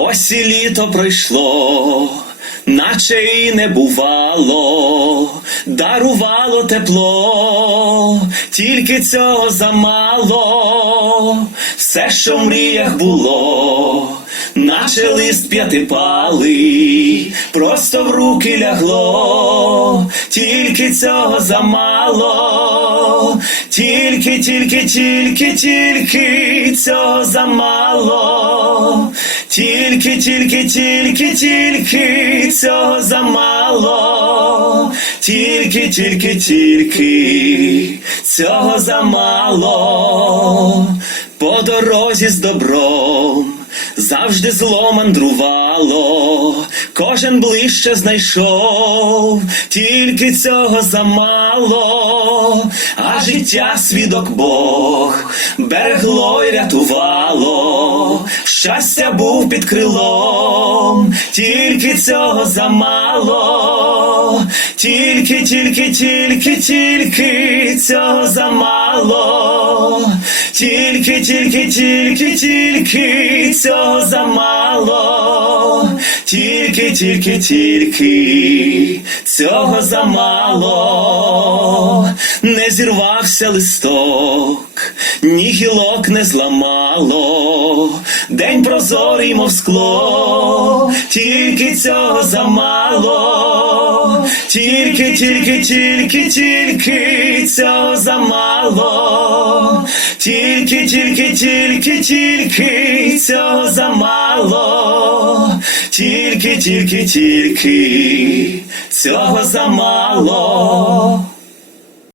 Ось і літо пройшло, наче і не бувало, дарувало тепло, тільки цього замало, все, що в мріях було, наче лист п'ятипалий, просто в руки лягло, тільки цього замало, тільки, тільки, тільки, тільки цього замало, тільки, тільки, тільки, тільки цього замало, тільки, тільки, тільки цього замало, по дорозі з добром. Завжди зло мандрувало, кожен ближче знайшов, тільки цього замало, а життя свідок Бог берегло й рятувало, щастя був під крилом, тільки цього замало, тільки, тільки, тільки, тільки цього замало, тільки, тільки, тільки, тільки цього замало, тільки, тільки, тільки цього замало, не зірвався листок, ні гілок не зламало, день прозорий, мов скло, тільки цього замало, тільки, тільки, тільки, тільки цього замало, тільки, тільки, тільки, тільки цього замало, тільки, тільки, тільки цього замало.